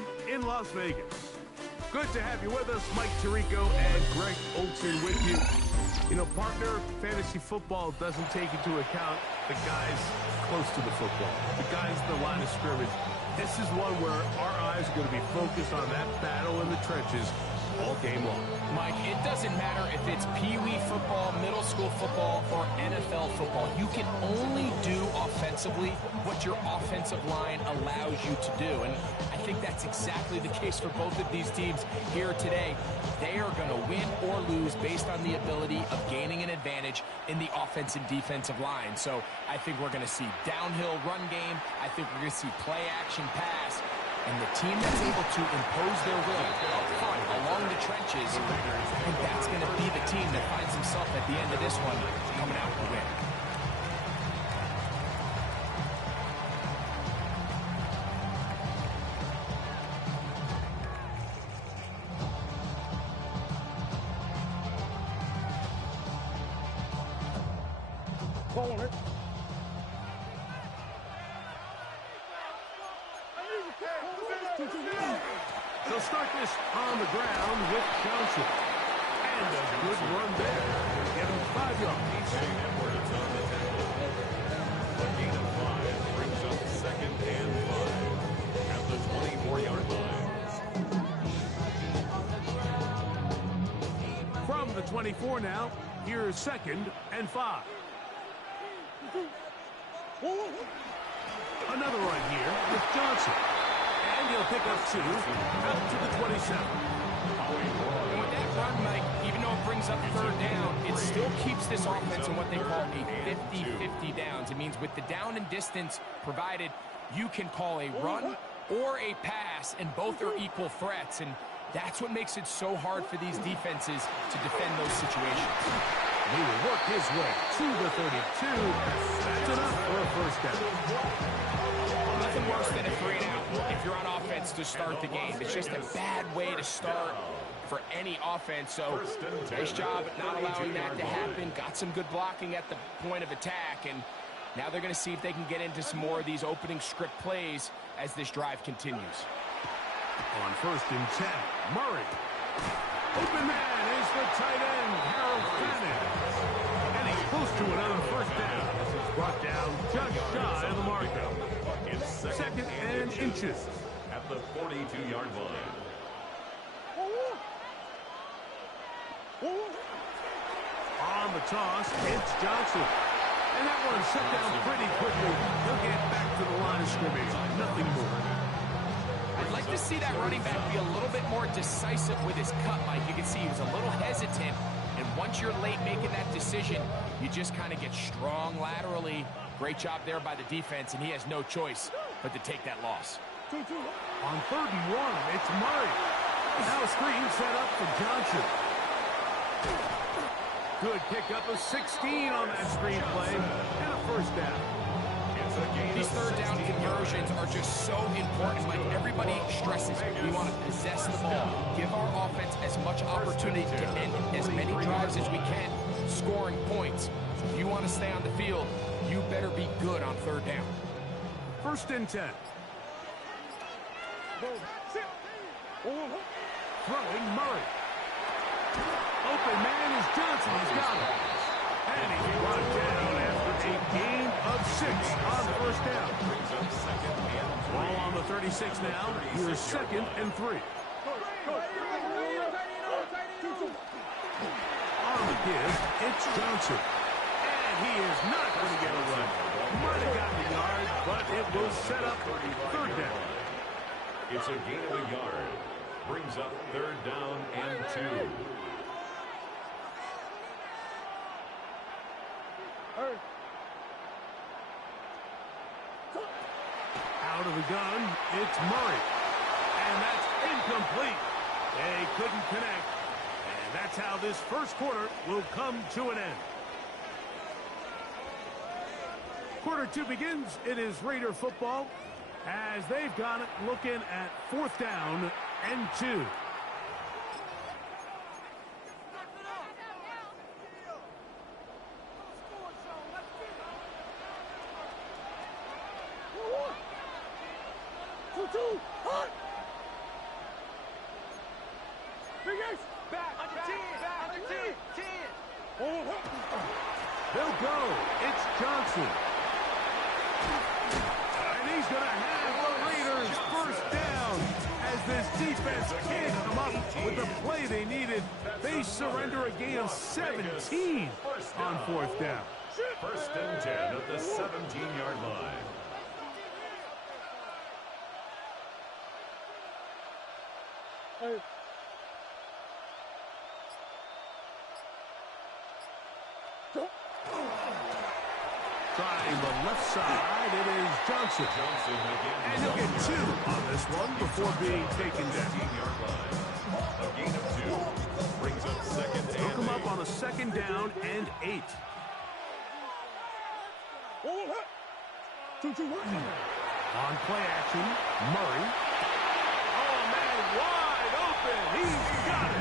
Stadium in Las Vegas. Good to have you with us. Mike Tirico and Greg Olson with you. You know, partner, fantasy football doesn't take into account the guys close to the football, the guys in the line of scrimmage. This is one where our eyes are going to be focused on that battle in the trenches all game long. Mike, it doesn't matter if it's Pee-wee football, middle school football, or NFL football. You can only do offensively what your offensive line allows you to do. And I think that's exactly the case for both of these teams here today. They are going to win or lose based on the ability of gaining an advantage in the offensive and defensive line. So I think we're going to see downhill run game. I think we're going to see play action pass. And the team that's able to impose their will up front along the trenches, I think that's going to be the team that finds himself at the end of this one coming out with a win. Corner. They'll start this on the ground with Johnson. And a good run there. Get him 5 yards. Edwards on the tackle. A gain of 5 brings up 2nd and 5 at the 24-yard line. From the 24 now, here's 2nd and 5. Another run here with Johnson. And he'll pick up 2 out to the 27. And with that run, Mike, even though it brings up 3rd down, it still keeps this offense in what they call a 50-50 downs. It means with the down and distance provided, you can call a run or a pass, and both are equal threats. And that's what makes it so hard for these defenses to defend those situations. He will work his way to the 32. That's enough for a 1st down. Nothing worse than a 3-and-out if you're on offense to start the game. It's just a bad way to start for any offense. So nice job at not allowing that to happen. Got some good blocking at the point of attack. And now they're going to see if they can get into some more of these opening script plays as this drive continues. On 1st and 10, Murray. Open man is the tight end, Harold Fannin. And he's close to another 1st down. This is brought down just shy of the marker. It's 2nd and inches at the 42-yard line. On the toss, it's Johnson. And that one shut down pretty quickly. He'll get back to the line of scrimmage. Nothing more. I'd like to see that running back be a little bit more decisive with his cut, Mike. You can see he was a little hesitant, and once you're late making that decision, you just kind of get strong laterally. Great job there by the defense, and he has no choice but to take that loss. On 3rd and 1, it's Murray. Now a screen set up for Johnson. Good pickup of 16 on that screen play, and a 1st down. These 3rd down conversions are just so important. Like everybody stresses, we want to possess the ball, give our offense as much opportunity to end as many drives as we can, scoring points. If you want to stay on the field, you better be good on 3rd down. 1st and 10. Throwing Murray. Open man is Johnson. He's got it. And he's brought down after a gain of 6 on 1st down. Ball on the 36 now. Here's 2nd and 3. On the give, it's Johnson. And he is not going to get a run. Might have gotten a yard, but it will set up 3rd down. It's a gain of a yard. Brings up 3rd down and 2. Out of the gun, it's Murray. And that's incomplete. They couldn't connect. And that's how this 1st quarter will come to an end. Quarter 2 begins. It is Raider football as they've got it looking at 4th down and 2. go. It's Johnson. And he's going to have the Raiders first down as this defense can't come up with the play they needed. They surrender a gain of 17 on fourth down. First and 10 at the 17-yard line. Trying the left side, it is Johnson. And he'll get 2 on this one before being taken down. A gain of 2 brings up second and He'll come up on a second down and 8. On play action, Murray. Oh, man, wide open. He's got it.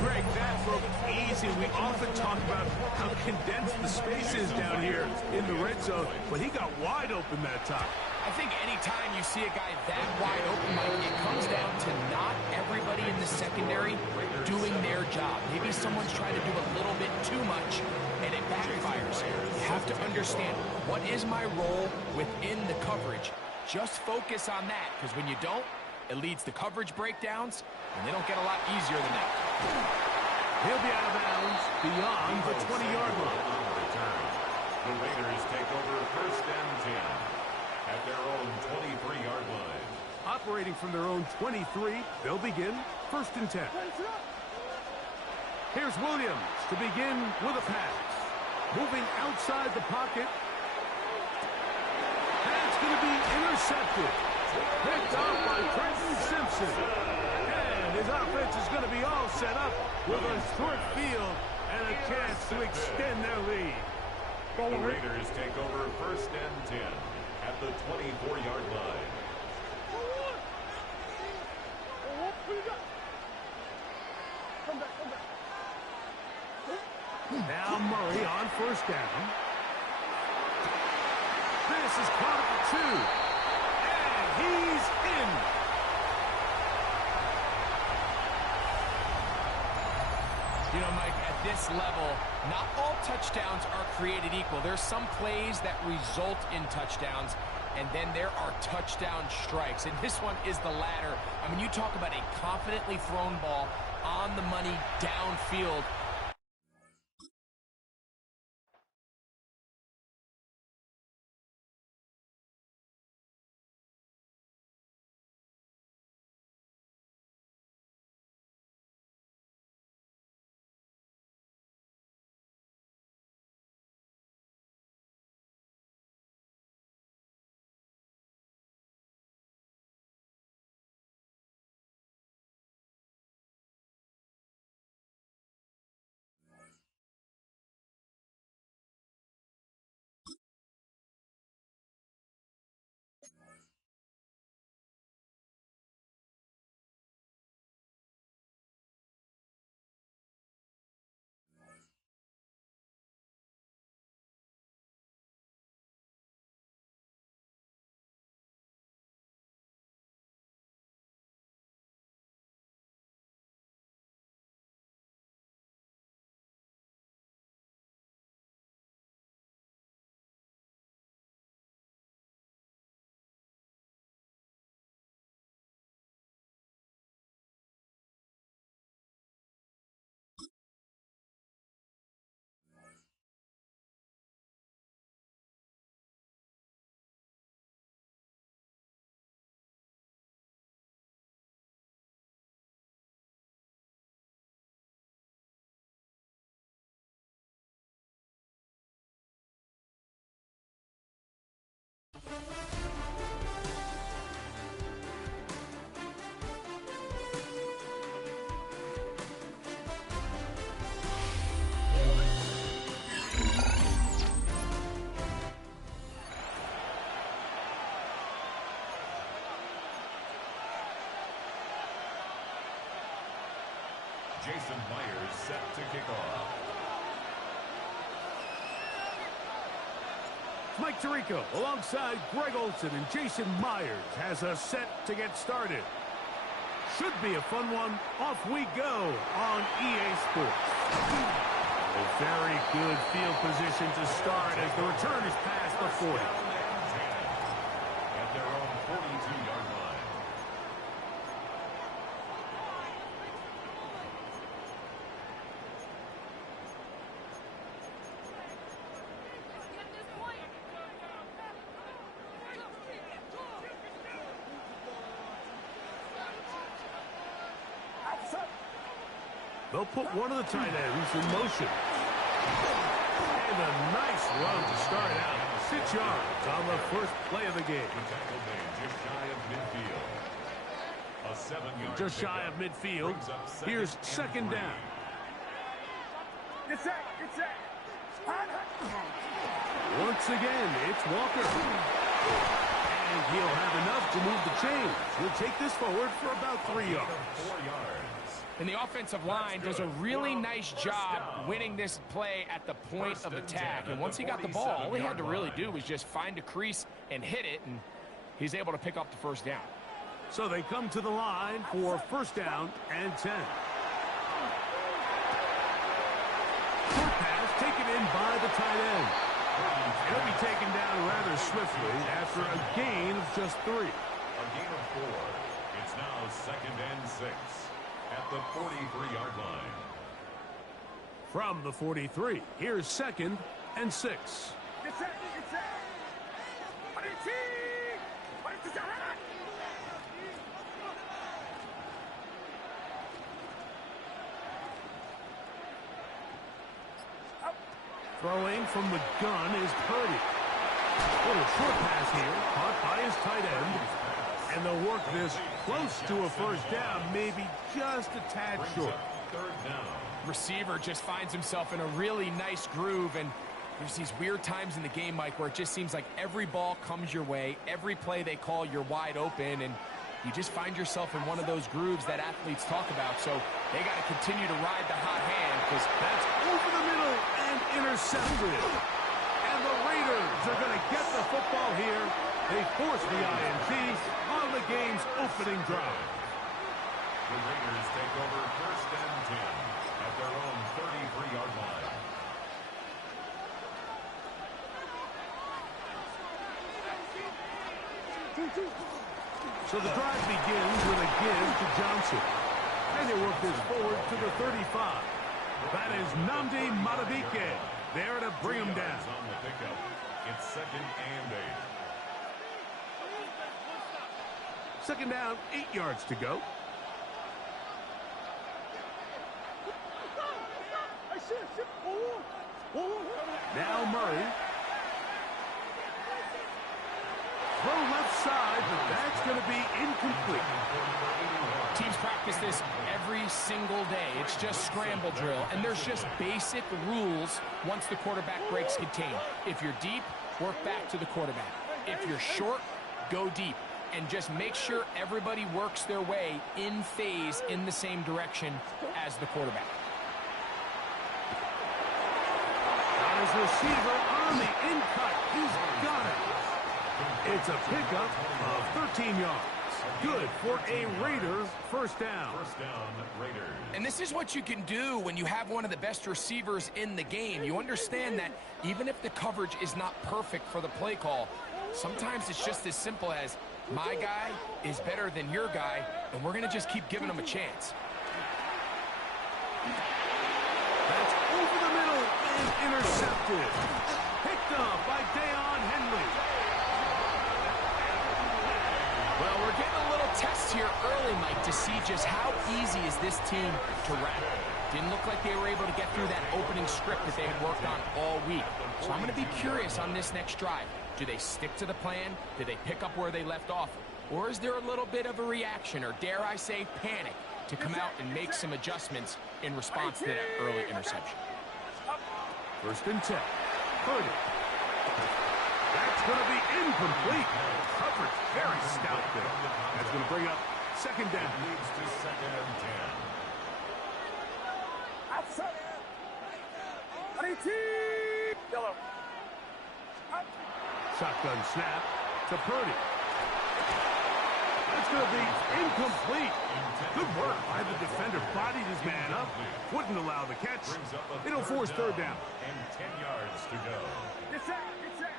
Greg, that looked easy. We often talk about how condensed the space is down here in the red zone, but he got wide open that time. I think anytime you see a guy that wide open, Mike, it comes down to not everybody in the secondary doing their job. Maybe someone's trying to do a little bit too much, and it backfires. You have to understand, what is my role within the coverage? Just focus on that, because when you don't, it leads to coverage breakdowns, and they don't get a lot easier than that. He'll be out of bounds beyond the 20-yard line. The Raiders take over first and 10 at their own 23-yard line. Operating from their own 23, they'll begin first and 10. Here's Williams to begin with a pass. Moving outside the pocket. That's going to be intercepted. Picked off by Trenton Simpson. And his offense is going to be all set up with a short field and a chance to extend their lead. The Raiders take over first and 10 at the 24-yard line. Now Murray on first down. This is caught at the 2. And he's in. You know, Mike, at this level, not all touchdowns are created equal. There's some plays that result in touchdowns, and then there are touchdown strikes. And this one is the latter. I mean, you talk about a confidently thrown ball on the money downfield. Jason Myers set to kick off. Mike Tirico alongside Greg Olsen, and Jason Myers has us set to get started. Should be a fun one. Off we go on EA Sports. A very good field position to start as the return is past the 40. At their own 42-yard line. They'll put one of the tight ends in motion. And a nice run to start out. 6 yards on the first play of the game. Just shy of midfield. A 7-yard Just shy of midfield. Here's second down. Get set. Once again, it's Walker. And he'll have enough to move the chains. He'll take this forward for about 3 yards. 4 yards. And the offensive line does a really nice job winning this play at the point of attack. And once he got the ball, all he had to really do was just find a crease and hit it, and he's able to pick up the first down. So they come to the line for first down and 10. Short pass taken in by the tight end. He'll be taken down rather swiftly after a gain of just 3. A gain of 4. It's now second and 6 at the 43-yard line. From the 43, here's second and 6. Get set. Throwing from the gun is Purdy. Little short pass here, caught by his tight end. And they'll work this close to a first down, maybe just a tad short. Third down. Receiver just finds himself in a really nice groove, and there's these weird times in the game, Mike, where it just seems like every ball comes your way, every play they call, you're wide open, and you just find yourself in one of those grooves that athletes talk about. So they got to continue to ride the hot hand, because That's over the middle and intercepted. And the Raiders are going to get the football here. They force the INT on the game's opening drive. The Raiders take over first and 10 at their own 33-yard line. So the drive begins with a give to Johnson. And they work this forward to the 35. That is Nnamdi Madubuike there to bring him down. On the pickup. It's second and 8. Second down, 8 yards to go. Now Murray. Throw left side, but that's going to be incomplete. teams practice this every single day. It's just scramble drill, and there's just basic rules once the quarterback breaks contain. If you're deep, work back to the quarterback. If you're short, go deep. And just make sure everybody works their way in phase in the same direction as the quarterback. Got his receiver on the in-cut. He's got it. It's a pickup of 13 yards. Good for a Raider first down. First down, Raiders. And this is what you can do when you have one of the best receivers in the game. You understand that even if the coverage is not perfect for the play call, sometimes it's just as simple as my guy is better than your guy, and we're going to just keep giving him a chance. That's over the middle and intercepted. Picked up by Deion Henley. Well, we're getting a little test here early, Mike, to see just how easy is this team to wrap. Didn't look like they were able to get through that opening script that they had worked on all week. So I'm going to be curious on this next drive. Do they stick to the plan? Do they pick up where they left off? Or is there a little bit of a reaction, or dare I say panic, to come out and make some adjustments in response to that early interception? First and 10. Purdy. That's going to be incomplete. Coverage very stout there. That's going to bring up second down. Leads to second and 10. Shotgun snap to Purdy. It's going to be incomplete. Good work by the defender. Bodied his man up. Wouldn't allow the catch. It'll force third down. And 10 yards to go. Get set. Get set.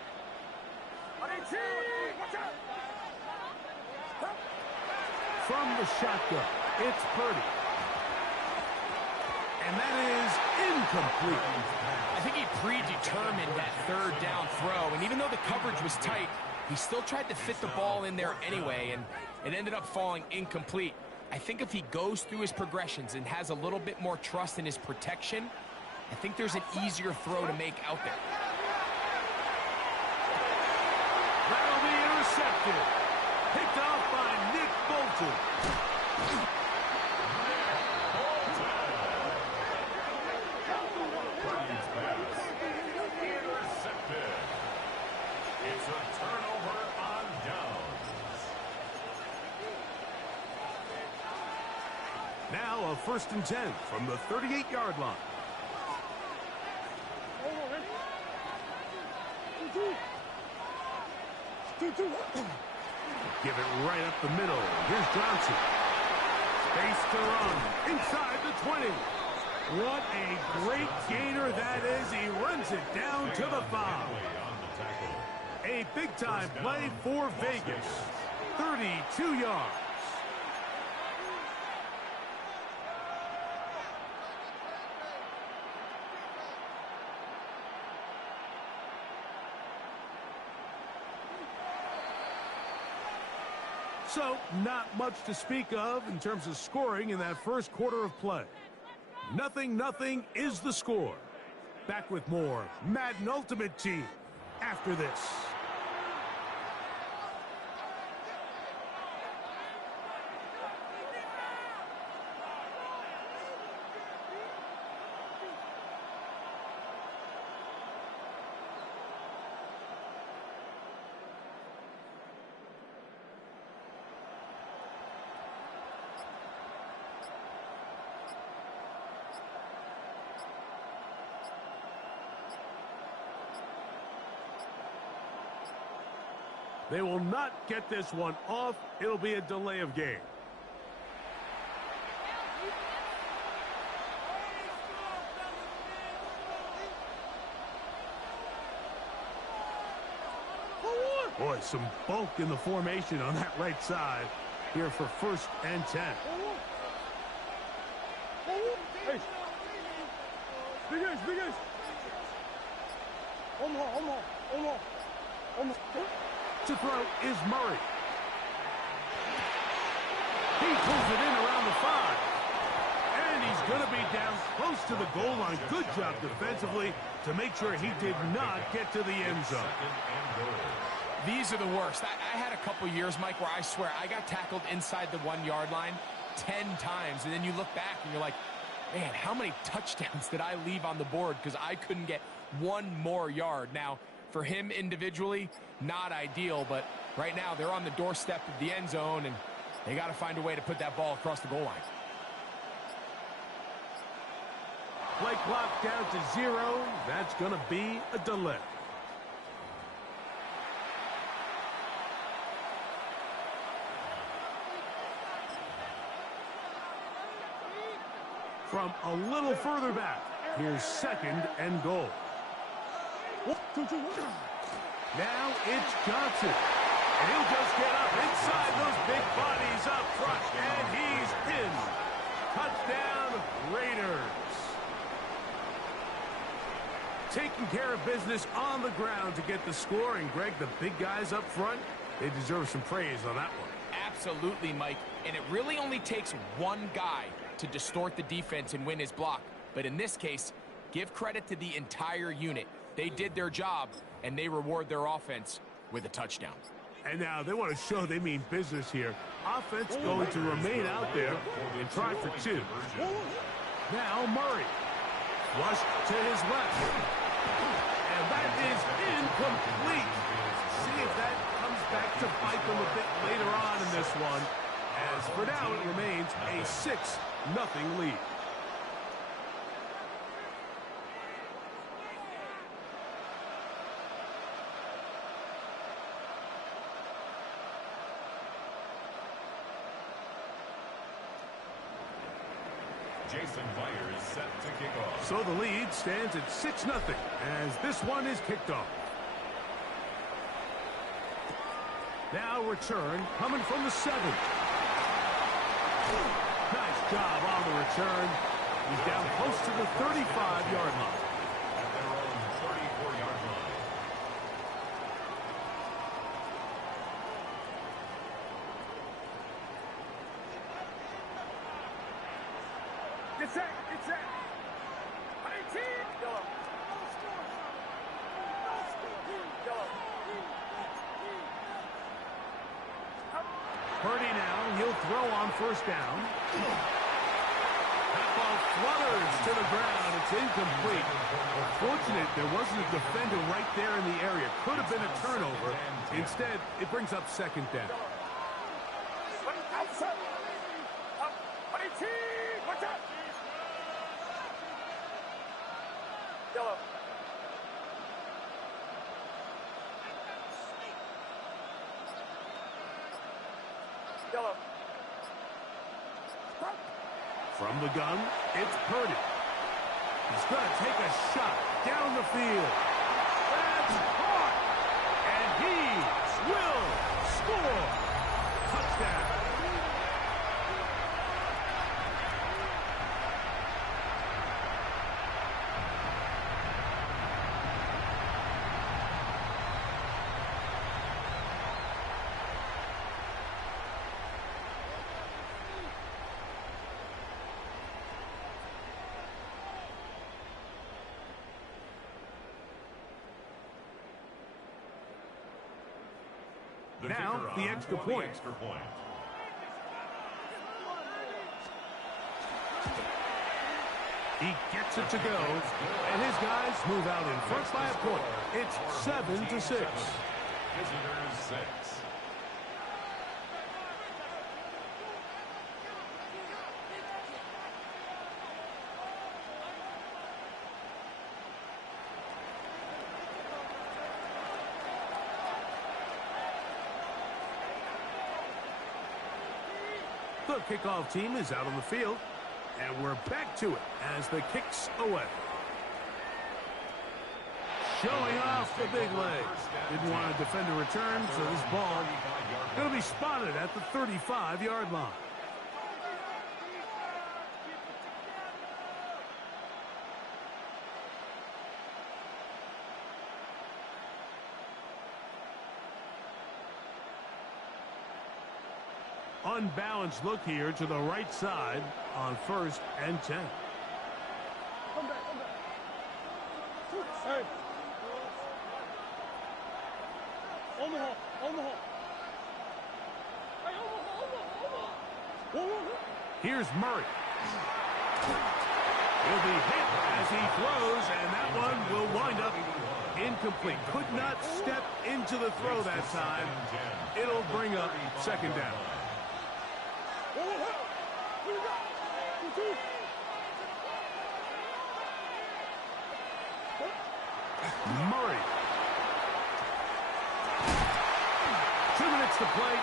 Watch out. From the shotgun, it's Purdy. And that is incomplete. I think he predetermined that third down throw, and even though the coverage was tight, he still tried to fit the ball in there anyway, and it ended up falling incomplete. I think if he goes through his progressions and has a little bit more trust in his protection, I think there's an easier throw to make out there. That'll be intercepted. Picked off by Nick Bolton. It's a turnover on downs. Now a 1st and 10 from the 38-yard line. Give it right up the middle. Here's Johnson. Space to run inside the 20. What a great gainer that is. He runs it down to the 5. A big-time play for Vegas. 32 yards. So, not much to speak of in terms of scoring in that first quarter of play. 0-0 is the score. Back with more Madden Ultimate Team after this. They will not get this one off. It'll be a delay of game. Boy, some bulk in the formation on that right side here for 1st and 10. To throw is Murray. He pulls it in around the 5. And he's going to be down close to the goal line. Good job defensively to make sure he did not get to the end zone. These are the worst. I had a couple years, Mike, where I swear I got tackled inside the 1-yard line 10 times. And then you look back and you're like, man, how many touchdowns did I leave on the board because I couldn't get one more yard? Now, for him individually, not ideal, but right now they're on the doorstep of the end zone, and they got to find a way to put that ball across the goal line. Play clock down to 0. That's going to be a delay. From a little further back, here's 2nd and goal. Now it's Johnson. And he'll just get up inside those big bodies up front. And he's in. Touchdown, Raiders. Taking care of business on the ground to get the score. And, Greg, the big guys up front, they deserve some praise on that one. Absolutely, Mike. And it really only takes one guy to distort the defense and win his block. But in this case, give credit to the entire unit. They did their job, and they reward their offense with a touchdown. And now they want to show they mean business here. Offense going to remain out there and try for 2. Now Murray. Flushed to his left. And that is incomplete. See if that comes back to bite them a bit later on in this one. As for now, it remains a 6-0 lead. Jason Myers set to kick off. So the lead stands at 6-0 as this one is kicked off. Now return coming from the 7. Nice job on the return. He's down close to the 35-yard line. At their own 34-yard line. Get set, get set. Purdy now, he'll throw on first down. That ball flutters to the ground. It's incomplete. Fortunate there wasn't a defender right there in the area. Could have been a turnover. Instead, it brings up second down. From the gun, it's Purdy. He's going to take a shot down the field. That's caught. And he will score. Touchdown. Now, the extra point. He gets it to go, and his guys move out in front by a point. It's 7-6. Visitors 6. The kickoff team is out on the field, and we're back to it as the kick's away. Showing off the big leg. Didn't want to defend a return, so this ball going to be spotted at the 35-yard line. Unbalanced look here to the right side on 1st and 10. Come back. Hey. On the hole. Hey, over. Here's Murray. He'll be hit as he throws, and that one will wind up incomplete. Could not step into the throw that time. It'll bring up second down. Murray. 2 minutes to play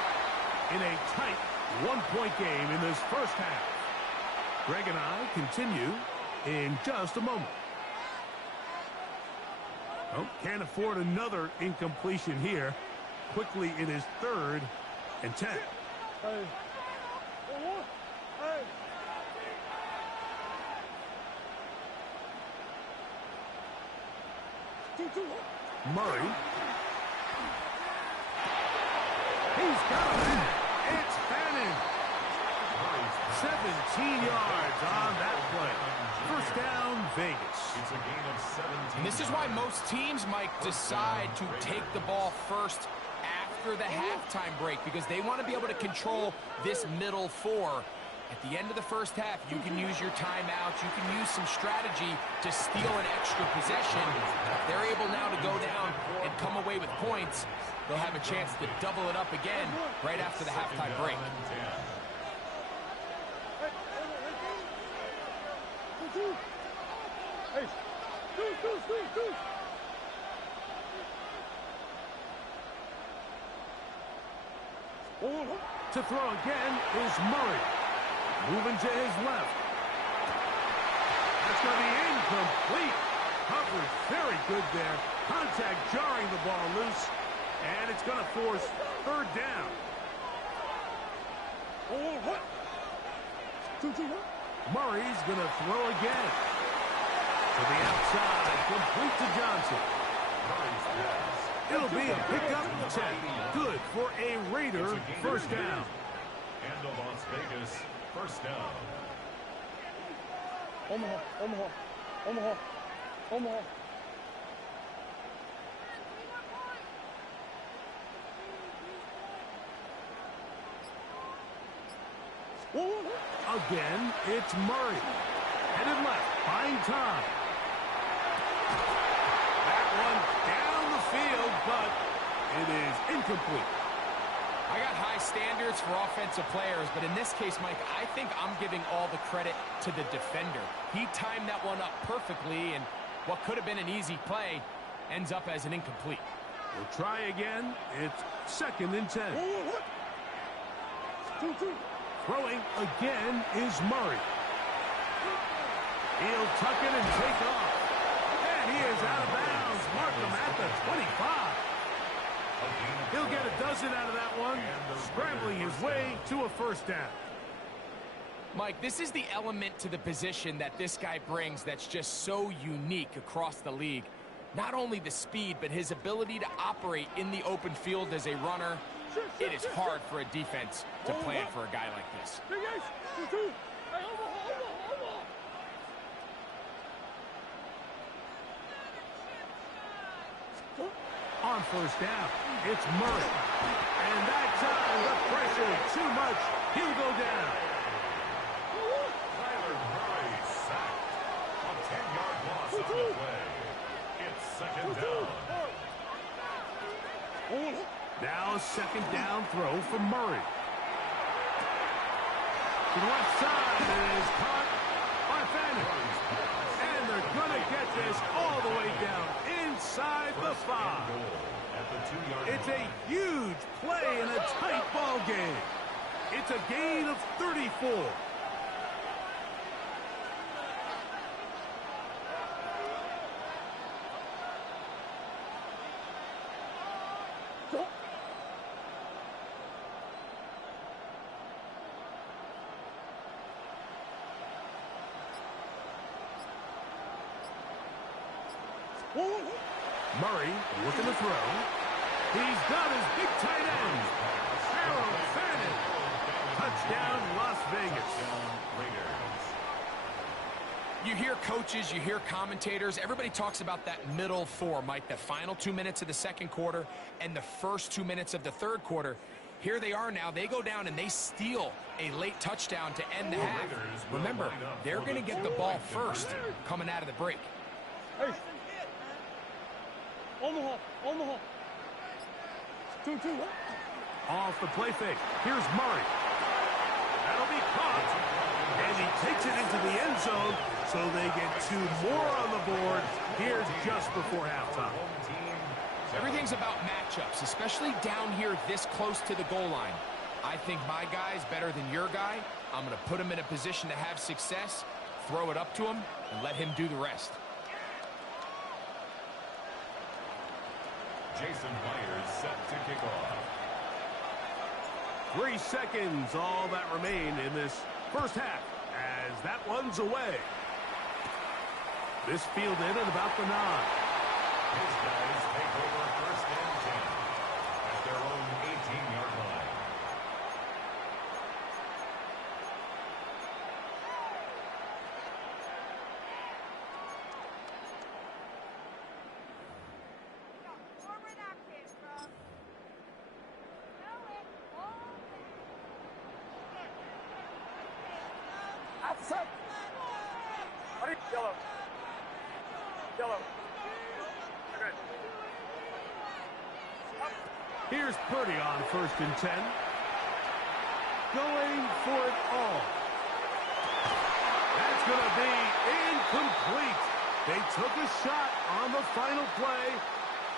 in a tight one-point game in this first half. Greg and I continue in just a moment. Oh, can't afford another incompletion here. Quickly, it is 3rd and 10. Hey. Murray. He's got it. It's Bannon. 17 yards on that play. First down, Vegas. It's a gain of 17. And this is why most teams, Mike, decide to take the ball first after the halftime break, because they want to be able to control this middle 4. At the end of the first half, you can use your timeouts. You can use some strategy to steal an extra possession. If they're able now to go down and come away with points, they'll have a chance to double it up again right after the halftime break. To throw again is Murray. Moving to his left. That's going to be incomplete. Coverage very good there. Contact jarring the ball loose. And it's going to force third down. Murray's going to throw again. To the outside, complete to Johnson. It'll be a pickup 10. Good for a Raider first down. And a Las Vegas first down. Omaha, Omaha, Omaha, Omaha. Again, it's Murray. Headed left, buying time. That one down the field, but it is incomplete. I got high standards for offensive players, but in this case, Mike, I think I'm giving all the credit to the defender. He timed that one up perfectly, and what could have been an easy play ends up as an incomplete. We'll try again. It's second and 10. Throwing again is Murray. He'll tuck it and take off. And he is out of bounds. Mark him at the 25. He'll get a dozen out of that one, scrambling his way to a first down. Mike, this is the element to the position that this guy brings that's just so unique across the league. Not only the speed, but his ability to operate in the open field as a runner. It is hard for a defense to plan for a guy like this. On first down, it's Murray. And that time, the pressure too much. He'll go down. Tyler Murray sacked. A 10-yard loss on the play. It's second down. Now a second down throw for Murray. To the left side, it is caught by Fannin. And they're going to get this all the way down inside the 5. It's a huge play in a tight ball game. It's a gain of 34. Murray looking to throw. He's got his big tight end. Harold Fannin. Touchdown, Las Vegas. You hear coaches, you hear commentators, everybody talks about that middle 4, Mike, the final 2 minutes of the second quarter and the first 2 minutes of the third quarter. Here they are now. They go down and they steal a late touchdown to end the half. Remember, they're going to get the ball first coming out of the break. Hey. Omaha, Omaha. 2-2. Off the play fake. Here's Murray. That'll be caught. And he takes it into the end zone, so they get 2 more on the board here just before halftime. Everything's about matchups, especially down here this close to the goal line. I think my guy's better than your guy. I'm going to put him in a position to have success, throw it up to him, and let him do the rest. Jason Myers set to kick off. 3 seconds, all that remain in this first half, as that one's away. This fielded at about the 9. His guys take over first and 10 at their own 18-yard line. Yellow. Yellow. Good. Here's Purdy on first and 10. Going for it all. That's going to be incomplete. They took a shot on the final play.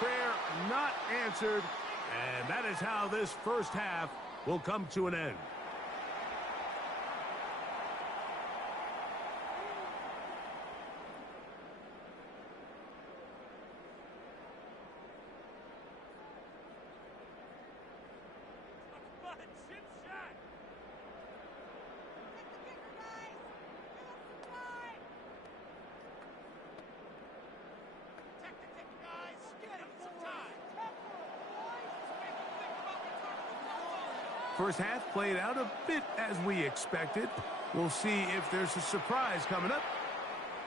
Prayer not answered. And that is how this first half will come to an end. First half played out a bit as we expected. We'll see if there's a surprise coming up.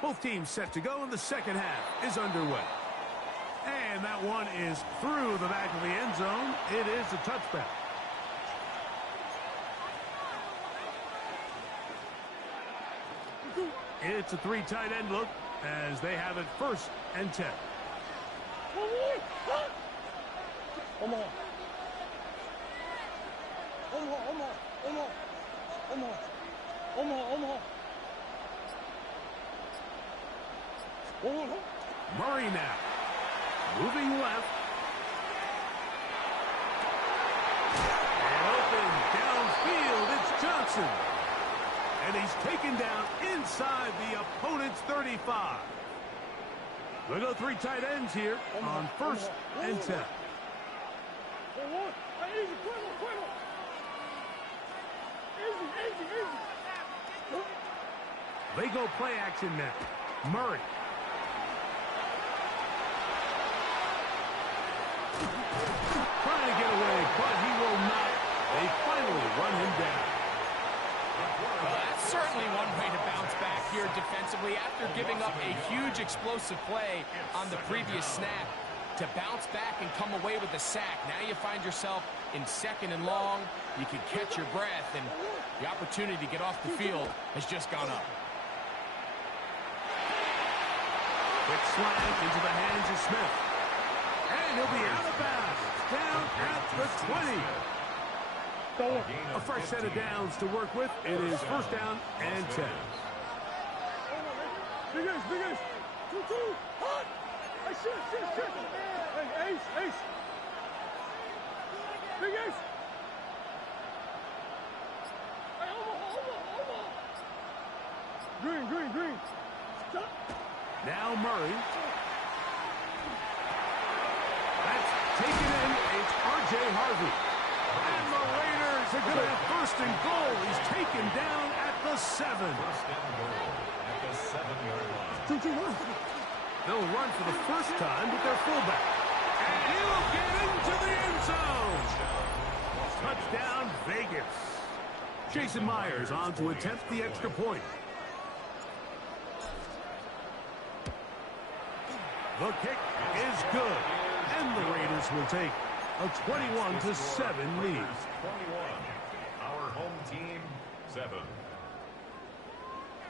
Both teams set to go, and the second half is underway. And that one is through the back of the end zone. It is a touchback. It's a three tight end look as they have it 1st and 10. Omaha. Omaha, Omaha, Omaha, Omaha, Omaha, Omaha. Omaha. Murray now. Moving left. And open downfield, it's Johnson. And he's taken down inside the opponent's 35. We'll go three tight ends here on 1st and 10. They go play action now. Murray. Trying to get away, but he will not. They finally run him down. Well, that's certainly one way to bounce back here defensively after giving up a huge explosive play on the previous snap. To bounce back and come away with a sack. Now you find yourself in 2nd and long. You can catch your breath, and the opportunity to get off the field has just gone up. Quick slant into the hands of Smith. And he'll be out of bounds. Down at the 20. A fresh set of downs to work with. It is 1st down and 10. Big Ace. 2-2. Hot. Hey, shit. Hey, Ace. Big Ace. Hey, Omaha. Green. Stop. Now Murray. That's taken in. It's R.J. Harvey. And the Raiders are going to have 1st and goal. He's taken down at the 7. 1st and goal at the 7-yard line. 2-2. They'll run for the first time with their fullback. And he'll get into the end zone. Touchdown, Vegas. Jason Myers on to attempt the extra point. The kick is good. And the Raiders will take a 21-7 lead. 21. Our home team, 7.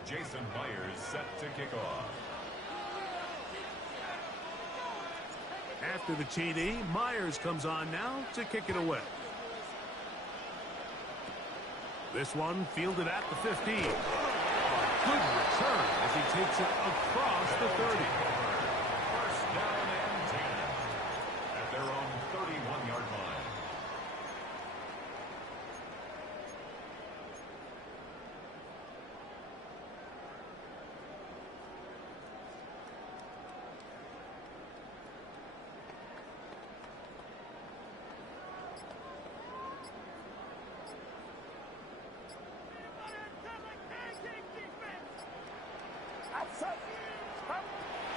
Jason Myers set to kick off. After the TD, Myers comes on now to kick it away. This one fielded at the 15. A good return as he takes it across the 30. 1st down and 10 at their own 31-yard line.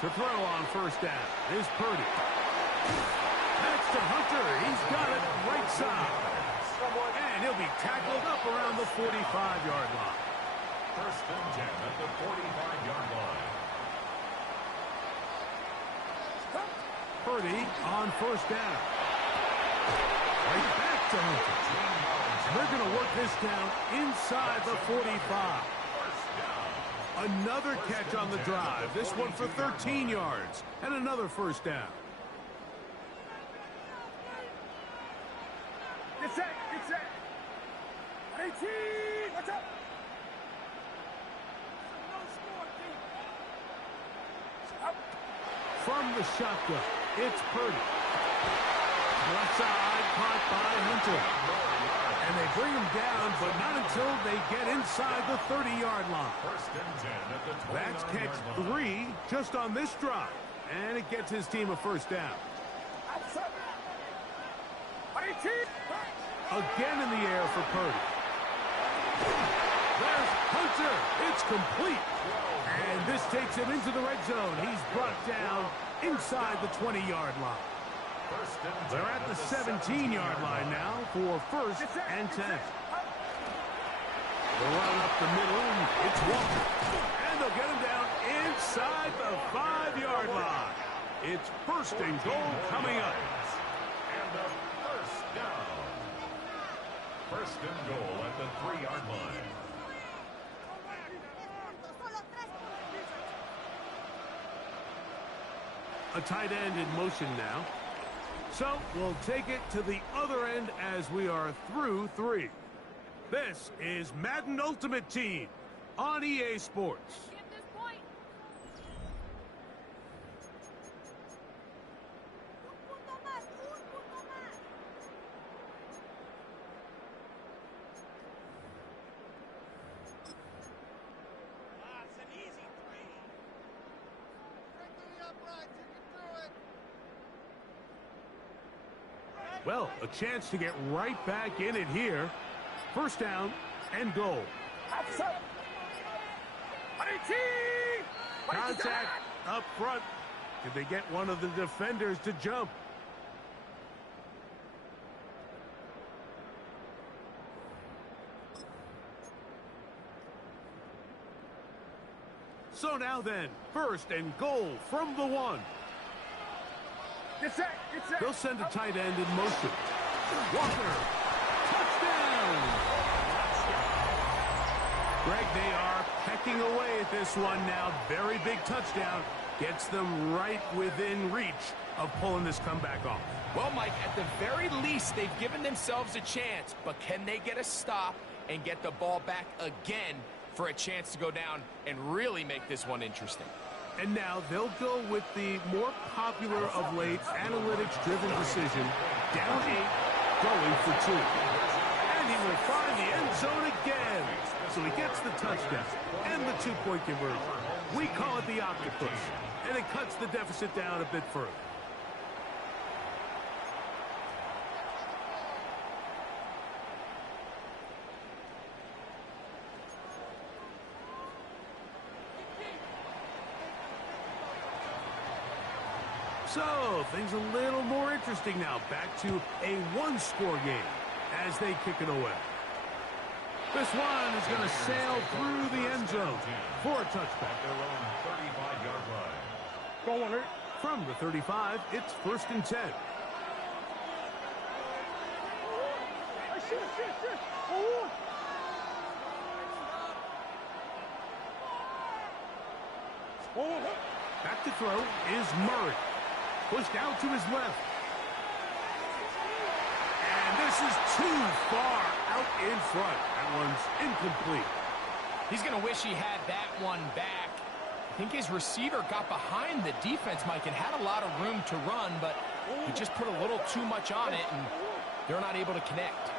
To throw on 1st down is Purdy. That's to Hunter. He's got it right side. And he'll be tackled up around the 45-yard line. 1st and 10 at the 45-yard line. Purdy on 1st down. Right back to Hunter. They're going to work this down inside the 45. Another catch on the drive. This one for 13 yards. And another 1st down. Get set. 18. Watch out. From the shotgun, it's Purdy. Left side, caught by Hunter. And they bring him down, but not until they get inside the 30-yard line. 1st and 10 at the 29-yard line. That's catch 3 just on this drive. And it gets his team a 1st down. Again in the air for Purdy. There's Hunter. It's complete. And this takes him into the red zone. He's brought down inside the 20-yard line. They're at the 17-yard line now for 1st and 10. They'll run up the middle. It's Walker. And they'll get him down inside the 5-yard line. It's 1st and goal coming up. And a first down. 1st and goal at the 3-yard line. A tight end in motion now. So we'll take it to the other end as we are through 3. This is Madden Ultimate Team on EA Sports. Well, a chance to get right back in it here. 1st down and goal. Contact up front. Did they get one of the defenders to jump? So now then, 1st and goal from the 1. They'll send a tight end in motion. Walker. Touchdown! Greg, they are pecking away at this one now. Very big touchdown. Gets them right within reach of pulling this comeback off. Well, Mike, at the very least, they've given themselves a chance. But can they get a stop and get the ball back again for a chance to go down and really make this one interesting? And now they'll go with the more popular of late analytics-driven decision. Down 8, going for 2. And he will find the end zone again. So he gets the touchdown and the 2-point conversion. We call it the octopus. And it cuts the deficit down a bit further. So, things a little more interesting now. Back to a 1-score game as they kick it away. This one is going to sail through the end zone for a touchback. Their own 35-yard line. Go on, Rick. From the 35, it's 1st and 10. Back to throw is Murray. Pushed out to his left. And this is too far out in front. That one's incomplete. He's going to wish he had that one back. I think his receiver got behind the defense, Mike, and had a lot of room to run, but he just put a little too much on it, and they're not able to connect.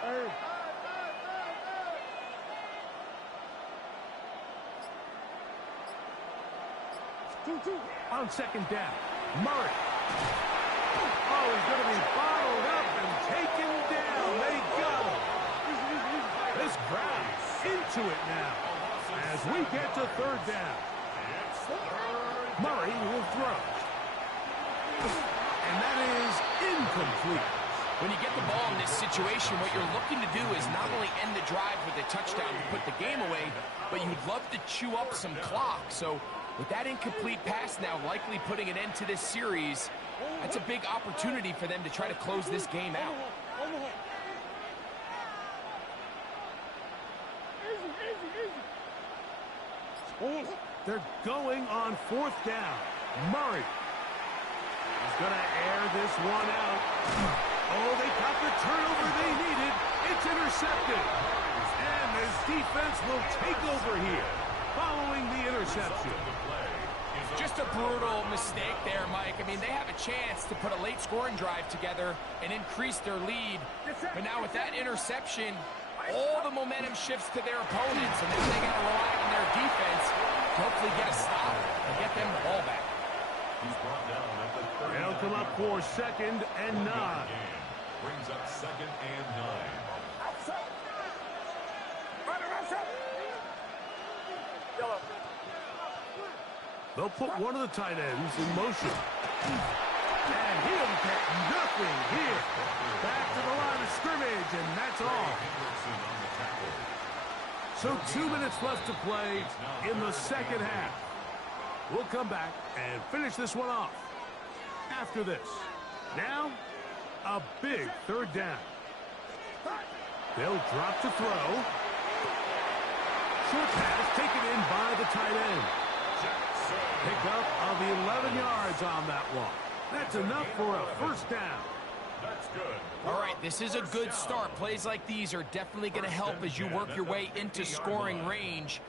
Hey. On 2nd down, Murray. Oh, he's going to be bottled up and taken down. They got him. This crowd's into it now as we get to 3rd down. Murray will throw. And that is incomplete. When you get the ball in this situation, what you're looking to do is not only end the drive with a touchdown to put the game away, but you'd love to chew up some clock. So with that incomplete pass now likely putting an end to this series, that's a big opportunity for them to try to close this game out. They're going on 4th down. Murray is going to air this one out. Oh, they got the turnover they needed. It's intercepted. And this defense will take over here following the interception. Just a brutal mistake there, Mike. I mean, they have a chance to put a late scoring drive together and increase their lead. But now with that interception, all the momentum shifts to their opponents, and then they got to rely on their defense to hopefully get a stop and get them the ball back. He's brought down at the 30. They'll come up for 2nd and 9. Brings up 2nd and 9. They'll put one of the tight ends in motion. And he'll get nothing here. Back to the line of scrimmage, and that's all. So 2 minutes left to play in the second half. We'll come back and finish this one off after this. Now, a big third down. They'll drop to throw. Short pass taken in by the tight end. Pick up of 11 yards on that one. That's enough for a first down. That's good. All right, this is a good start. Plays like these are definitely going to help as you work your way into scoring range.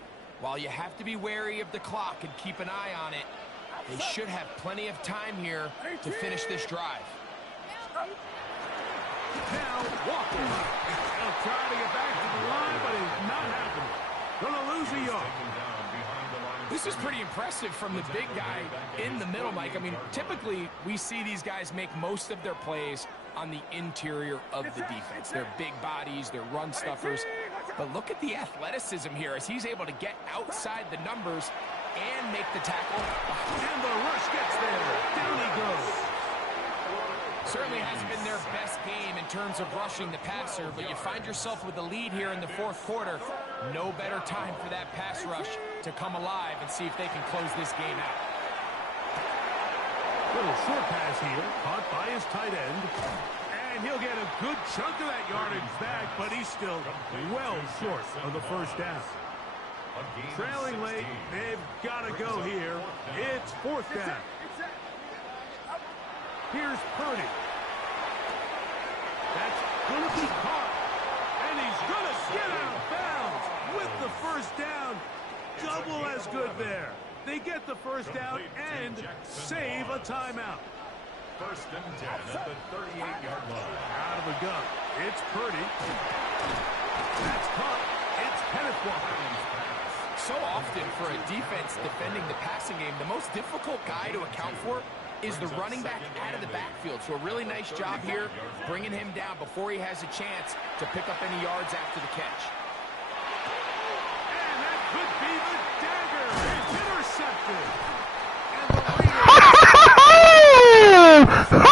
While you have to be wary of the clock and keep an eye on it, they should have plenty of time here to finish this drive. Now, Walker. He'll try to get back to the line, but it's not happening. Gonna lose a yard. This is pretty impressive from the big guy in the middle, Mike. I mean, typically we see these guys make most of their plays on the interior of the defense. They're big bodies, they're run stuffers. But look at the athleticism here as he's able to get outside the numbers and make the tackle. And the rush gets there. Down he goes. Certainly hasn't been their best game in terms of rushing the passer, but you find yourself with a lead here in the fourth quarter. No better time for that pass rush to come alive and see if they can close this game out. Little short pass here, caught by his tight end. And he'll get a good chunk of that yardage back, but he's still well short of the first down. Trailing late, they've got to go here. It's fourth down. Here's Purdy. That's going to be caught. And he's going to get out of bounds with the first down. Double as good there. They get the first down and save a timeout. First and 10 at the 38-yard line. Out of the gun. It's Purdy. That's caught. It's Kenneth Walker. So often for a defense defending the passing game, the most difficult guy to account for is the running back out of the backfield. So a really nice job here bringing him down before he has a chance to pick up any yards after the catch. And that could be the dagger. It's intercepted. And the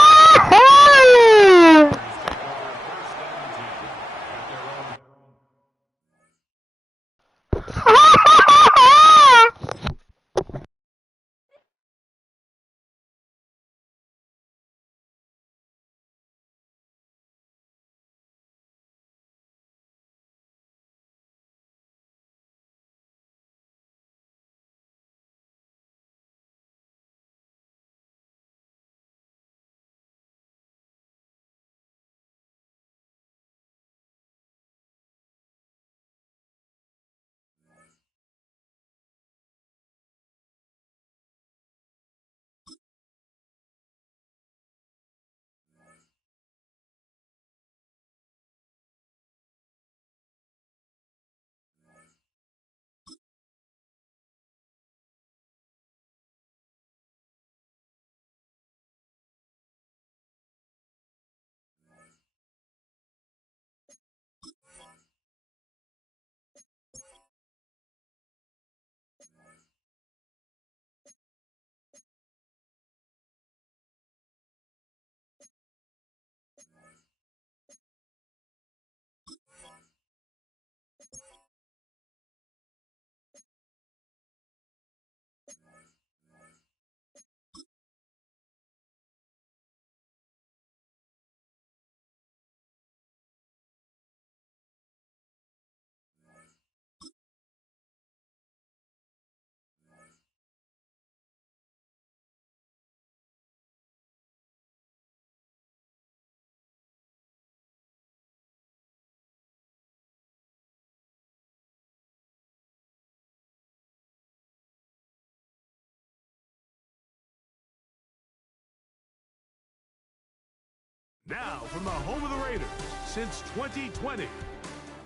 Now, from the home of the Raiders, since 2020,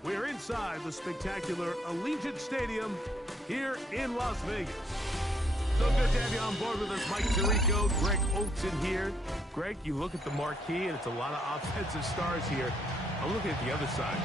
we're inside the spectacular Allegiant Stadium here in Las Vegas. So good to have you on board with us, Mike Tirico, Greg Olson here. Greg, you look at the marquee, and it's a lot of offensive stars here. I'm looking at the other side.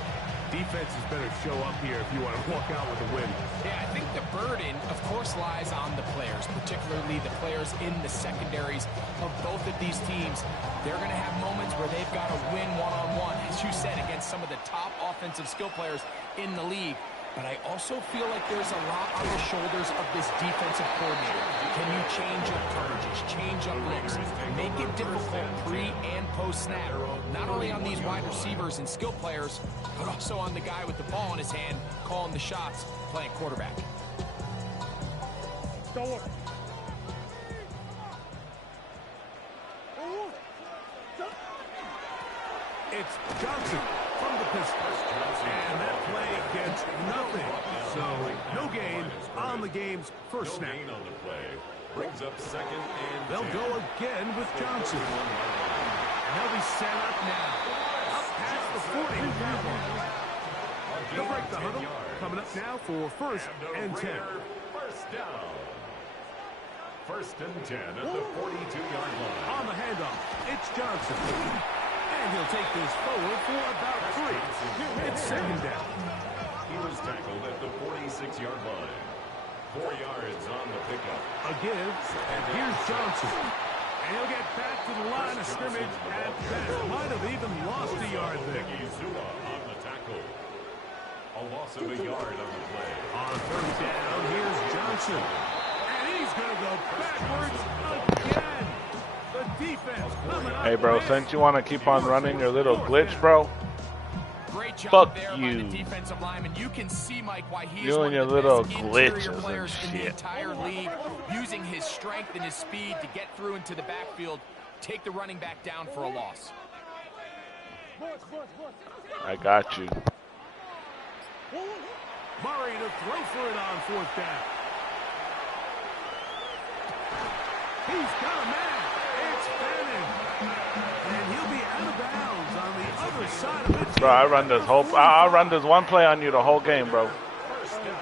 Defenses better show up here if you want to walk out with a win. Yeah, I think the burden, of course, lies on the players, particularly the players in the secondaries of both of these teams. They're going to have moments where they've got to win one-on-one, as you said, against some of the top offensive skill players in the league. But I also feel like there's a lot on the shoulders of this defensive coordinator. Can you change up coverages, change up looks, make it difficult pre- and post-snap, not only on these wide receivers and skill players, but also on the guy with the ball in his hand, calling the shots, playing quarterback. It's Johnson from the pistol. And that play gets nothing. So no gain on the game's first snap. On the play. Brings up second and They'll go again with Johnson. And they'll be set up now. Up past the 40. They'll break the huddle. Coming up now for first and 10. First down. First and 10 at the 42-yard line. On the handoff, it's Johnson. And he'll take this forward for about 3. It's second down. He was tackled at the 46-yard line. 4 yards on the pickup. A give, and here's Johnson. And he'll get back to the line of scrimmage at best. Might have even lost a yard there. On the tackle. A loss of a yard on the play. On third down, here's Johnson. And he's going to go backwards again. The defense coming up. Hey, bro, since you want to keep on running your little glitch, bro, Great job fuck there you. by the defensive lineman. You can see, Mike, why he You is one and your of the little best glitches interior and players in the shit. entire league, using his strength and his speed to get through into the backfield, take the running back down for a loss. I got you. Murray to throw for it on fourth down. He's got a man. It's Bannon. And he'll be out of bounds on the other side of it. Bro, I'll run this one play on you the whole game, bro. First and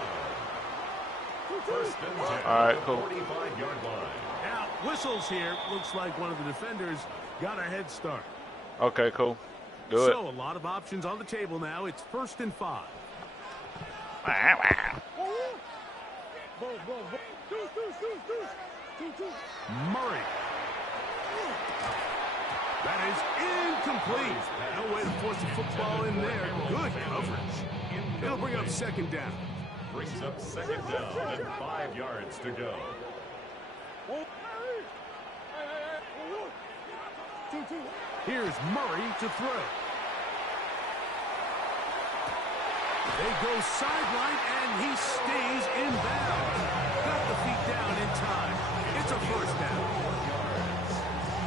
10. All right, cool. 45-yard line. Now, whistles here. Looks like one of the defenders got a head start. Okay, cool. Do it. So, a lot of options on the table now. It's first and 5. Murray. That is incomplete. No way to force the football in there. Good coverage. It'll bring up second down. Brings up second down and 5 yards to go. Here's Murray to throw. They go sideline, and he stays in bounds. Got the feet down in time. It's a first down.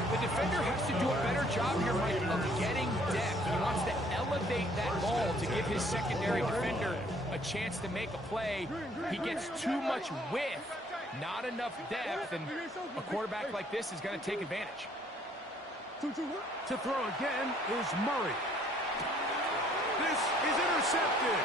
The defender has to do a better job here, Mike, of getting depth. He wants to elevate that ball to give his secondary defender a chance to make a play. He gets too much width, not enough depth, and a quarterback like this is going to take advantage. To throw again is Murray. This is intercepted.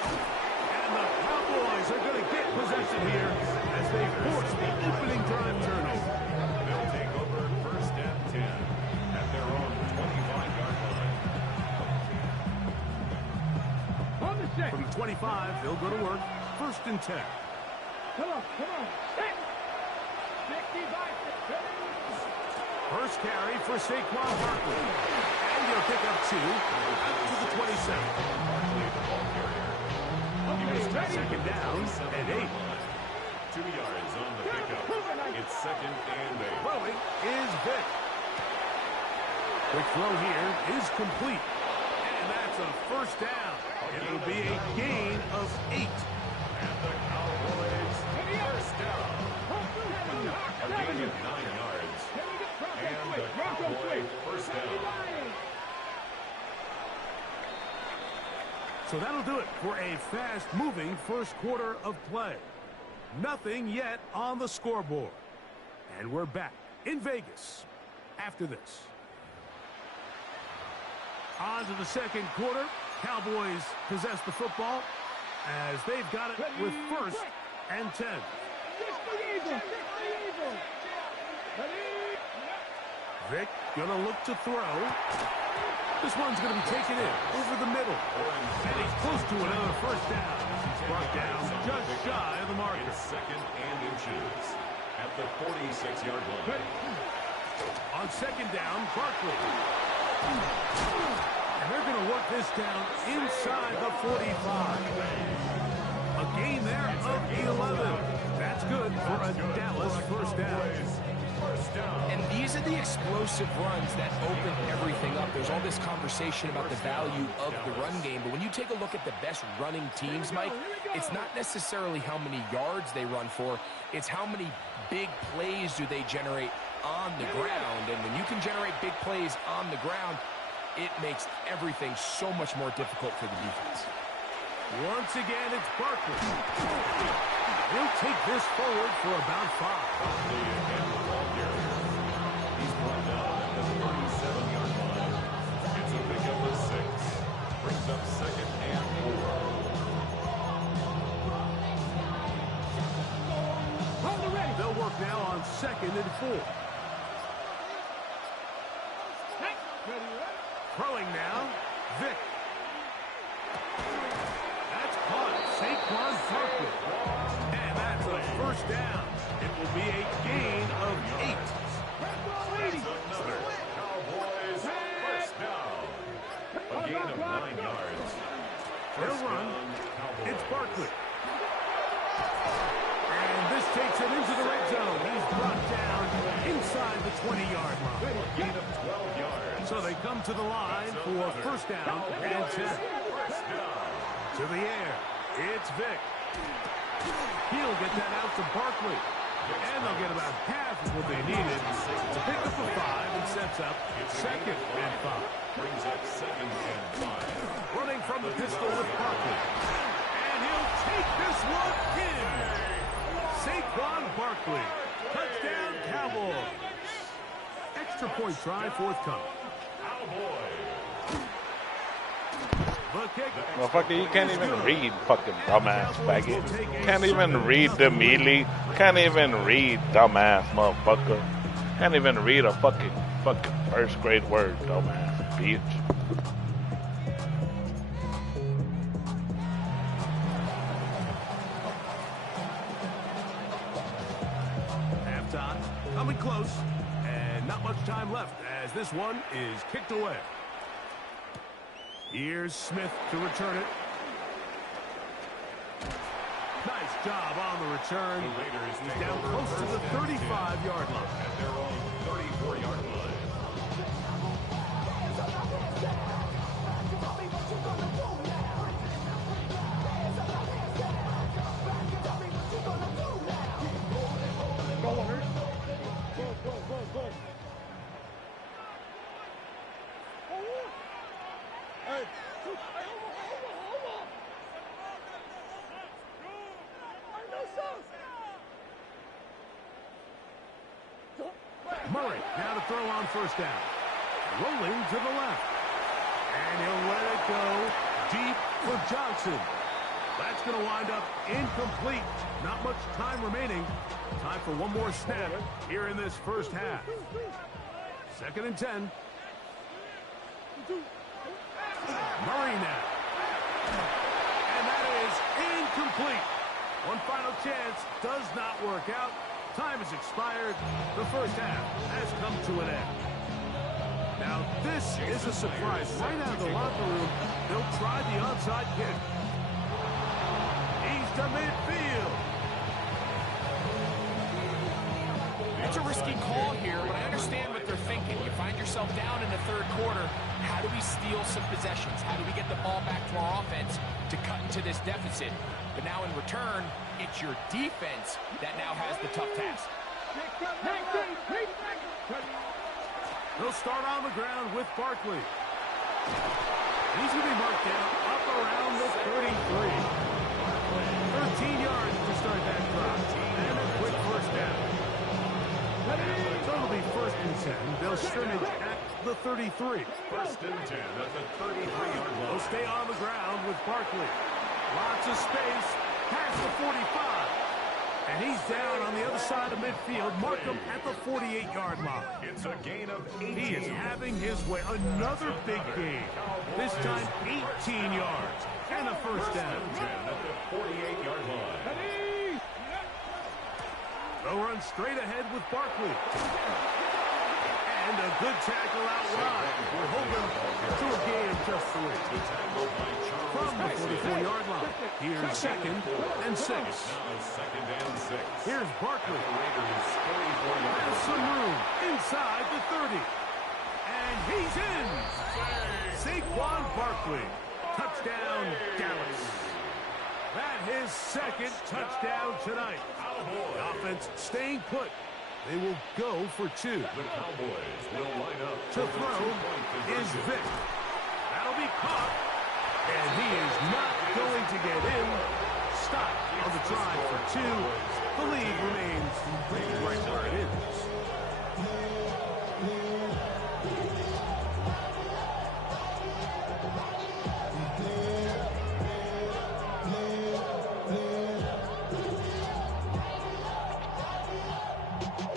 And the Cowboys are going to get possession here as they force the opening drive turnover. They'll take over first and 10 at their own 25-yard line. From the 25, they'll go to work. First and 10. Come on. First carry for Saquon Barkley. And he'll pick up 2 out to the 27. Second down and 8. 2 yards on the pickup. It's second and 8. Throwing is Vick. Quick throw here is complete. And that's a first down. It'll be a gain of 8. And the Cowboys first down. A gain of 9 yards. And the Cowboys first down. So that'll do it for a fast-moving first quarter of play. Nothing yet on the scoreboard. And we're back in Vegas after this. On to the second quarter. Cowboys possess the football as they've got it with first and 10. Vic gonna look to throw. This one's gonna be taken in over the middle. And he's close to another first down. He's brought down just shy of the marker. It's second and inches at the 46-yard line. On second down, Barkley. And they're going to work this down inside the 45. A gain there of 11. That's good for a Dallas first down. And these are the explosive runs that open everything up. There's all this conversation about the value of the run game, but when you take a look at the best running teams, Mike, it's not necessarily how many yards they run for, it's how many big plays do they generate on the ground. And when you can generate big plays on the ground, it makes everything so much more difficult for the defense. Once again, it's Barkley. He'll take this forward for about 5. He's brought down at the 37-yard line. It's a pickup of 6. Brings up second and 4. They'll work now on second and 4. Throwing now, Vic. That's caught. Saquon Barkley. And that's a first down. It will be a gain of 8. Another Cowboys first down. A gain of 9 yards. They'll run. It's Barkley. And this takes him into the red zone. He's brought down inside the 20-yard line. Gain of 12 yards. So they come to the line for first down and 10. To the air. It's Vic. He'll get that out to Barkley. And they'll get about half of what they needed to pick up a 5 and sets up second and 5. Brings up second and 5. Running from the pistol with Barkley. And he'll take this one in. Saquon Barkley. Touchdown, Cowboys. Extra point try forthcoming. Motherfucker, you can't even read, fucking dumbass faggot. Can't even read the melee. Can't even read, dumbass motherfucker. Can't even read a fucking first grade word, dumbass bitch. Halftime, coming close, and not much time left as this one is kicked away. Here's Smith to return it. Nice job on the return. He's down close to the 35-yard line. At their own 34-yard line. Murray now to throw on first down. Rolling to the left. And he'll let it go deep for Johnson. That's going to wind up incomplete. Not much time remaining. Time for one more snap here in this first half. Second and 10. Murray now. And that is incomplete. One final chance does not work out. Time has expired. The first half has come to an end. Now, this is a surprise. Right out of the locker room, they'll try the onside kick. He's to midfield. It's a risky call here, but I understand what they're thinking. You find yourself down in the third quarter. How do we steal some possessions? How do we get the ball back to our offense to cut into this deficit? But now in return, it's your defense that now has the tough task. They'll start on the ground with Barkley. He's going to be marked down up around the 33. 13 yards to start that drive. And a quick first down. So it'll be first and 10. They'll scrimmage at the 33. First and 10 at the 33-yard line. They'll stay on the ground with Barkley. Lots of space past the 45. And he's down on the other side of midfield. Mark him at the 48-yard line. It's a gain of 18. He is having his way. Another big game. This time 18 yards and a first down. At the 48-yard line. They'll run straight ahead with Barkley. And a good tackle out wide. We'll hold them to a gain of just 3. From the 44-yard line. Here's 2nd and 6. Here's Barkley. Has some room inside the 30. And he's in. Saquon Barkley. Touchdown, Dallas. That his 2nd touchdown tonight. The offense staying put. They will go for 2. The Cowboys will line up To throw is Vick. That'll be caught. And he is not going to get in. Stop on the try for 2. The lead remains right where it is.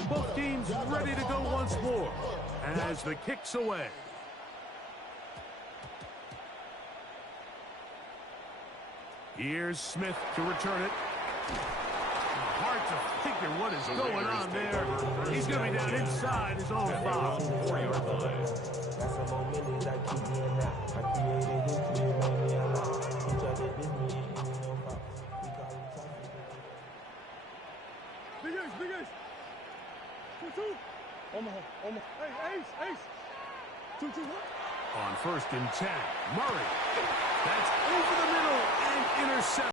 Both teams ready to go once more as the kick's away. Here's Smith to return it. Hard to figure what is going on there. He's going to be down inside his own 5. 4-yard line. Big Ace. 2-2. Hey, Ace. 2-2. On 1st and 10, Murray. That's